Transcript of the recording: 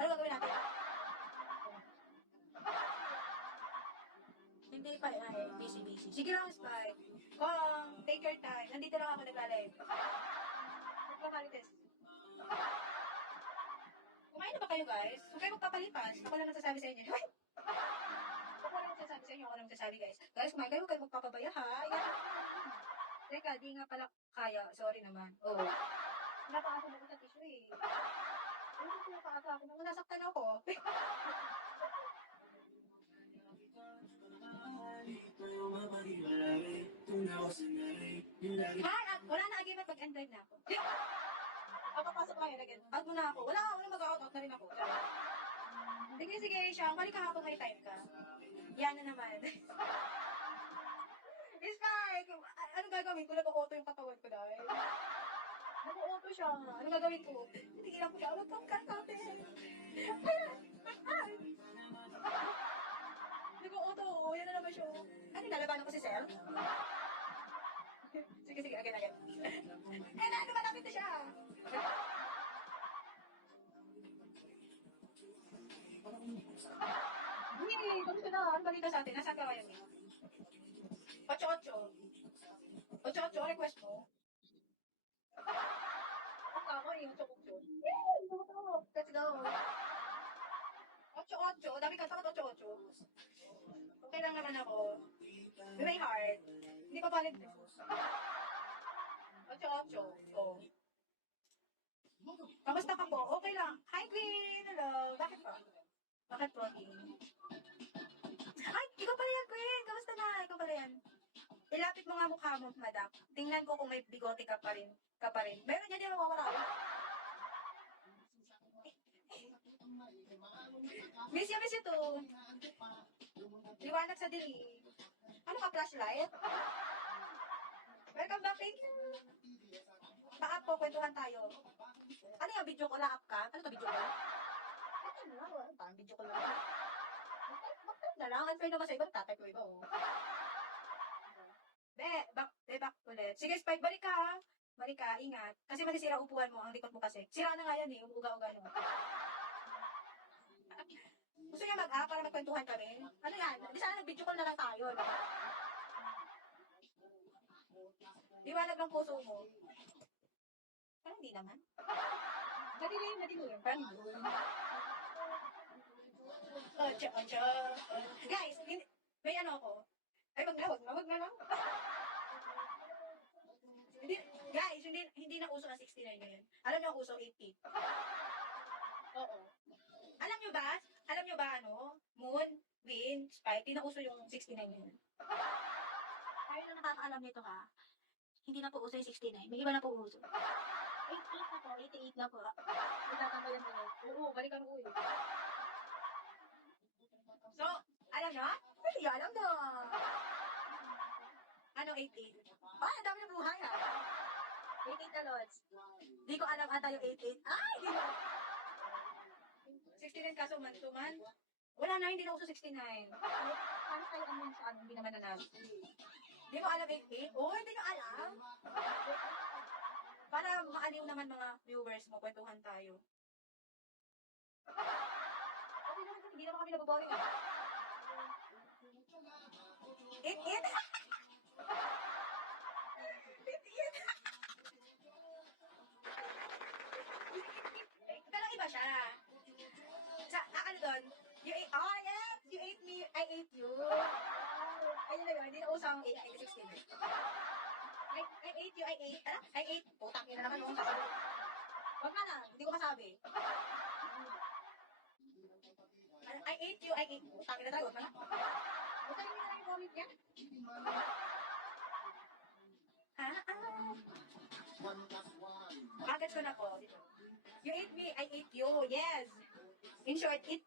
Ano gagawin natin? Hindi pa eh, busy. Sige lang, Spy. Take your time. Nandito lang ako nagla-live. Nagpa-marites. Kumain na ba kayo, guys? Huwag kayo magpapalipas. Ako lang nagsasabi sa inyo. Hoy! Ako lang nagsasabi sa inyo. Ako lang nagsasabi, guys. Guys, kumain kayo. Huwag kayo magpapabaya, ha? Yan. Teka, di nga pala kaya. Sorry naman. Oh. Napaka ako na sa tissue eh. Ano ko nakaka ako? Nung nasaktan ako. Wala na agad pag-end live na ako. Papapasok ko ngayon again. Out mo na ako. Wala mag-out na rin ako. Sige, Siyang. Balik ka hapon may time ka. Yan na naman. It's fine. Ano gagawin ko? Nag-auto yung katawan ko dahil. Nag-auto siya. Ano gagawin ko? Tigilan ko siya. Huwag kang katabi. Nag-auto. Yan na naman siya. Ano, nalabanan ko si Sel? Sige, again. Ano, malapit na siya. Yay! Kamusta na? Ano balita sa atin? Nasaan ka ngayon? 8-8, request mo? Ang tama yung 8-8. Yay! Let's go! 8-8. Dami kanta ko 8-8. Okay lang naman ako. May heart. Hindi pa valid. 8-8. Oh. Kamusta ka po? Okay lang. Hi, Queen! Hello. Bakit pa? Bakit protein? Ay! Ikaw pala yan, Queen! Kamusta na? Ikaw pala yan. Ilapit mo nga mukha mo, madam. Tingnan ko kung may bigote ka pa rin. Meron niya din mawawala. Miss you too. Liwanag sa dili. Ano ka, flashlight? Welcome back, thank you. Pa-up po, kwentuhan tayo. Ano yung video ko? La-up ka? Ano to, video ko? Ano na, parang video ko lang. Bakit na lang? Unfair naman sa iba, tatay ko iba, oh. Back ulit. Sige, Spike, balik ka, ha? Balik ka, ingat. Kasi masisira upuan mo, ang likot mo kasi. Sira na nga yan, eh, umuga-uga no. Gusto niya mag-up para magkwentuhan kami? Ano yan? Di sana nag-video call na lang tayo, no? Liwanag ng puso mo. Parang hindi naman. Madilim. Parang hindi. Ocho. Guys, may ano ako. Ay, wag na lang. Guys, hindi na uso ang 69 ngayon. Alam niyo ang uso 88. Oo. Alam niyo ba ano? Moon, Wind, Spike, hindi na uso yung 69 ngayon. Kayo na nakakaalam nito ha. Hindi na po uso yung 69. May iba na po uso. 88 na po, 88 na po. Itatambayan mo yun. Oo, balikan mo yun. So, alam na? Hindi, alam na. Ano 88? Ay, ang dami ng buhay ha. 88 na lods. Di ko alam ata yung 88. Ay, di ko. 69 kaso man to man. Wala na, hindi na uso 69. Paano kayo amin sa ano? Hindi naman na namin. Di mo alam 88? Oo, hindi nyo alam. Para maaliw naman mga viewers mo, kwentuhan tayo. Okay naman, hindi naman kami nababoring. 88? 88? Pero iba siya. Ano doon? You ate, yes! You ate me, I ate you. Ayun na yun, hindi na usang 16. I ate you, I ate. Putang yun na naman yung sasabi. Wag na, hindi ko masabi. I ate you, I ate. Putang yun na tayo, wag na. Huwag ka rin na yung comment niya. Agad ko na po. You ate me, I ate you. Yes. In short, eat.